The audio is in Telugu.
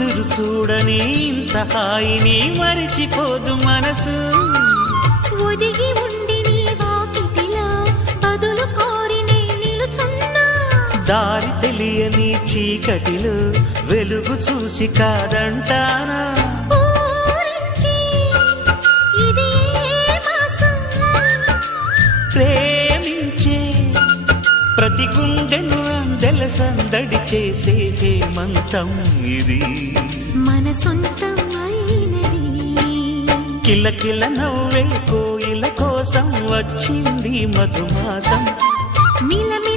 కుదురు చూడని ఇంత హాయిని మరిచిపోదు మనసు ఒదిగి ఉండి నీ వాకిటిలో బదులు కోరి నే నిలుచున్నా దారి తెలియని చీకటిలో వెలుగు చూసి కాదంటానా ఊరించి ఇది ఏ మాసం ప్రేమించే ప్రతి గుండెను అందెల సందడి చేసే హేమంతం ఇది మన సొంతం అయినది కిలకిల నవ్వే కోయిల కోసం వచ్చింది మధుమాసం మిలమిల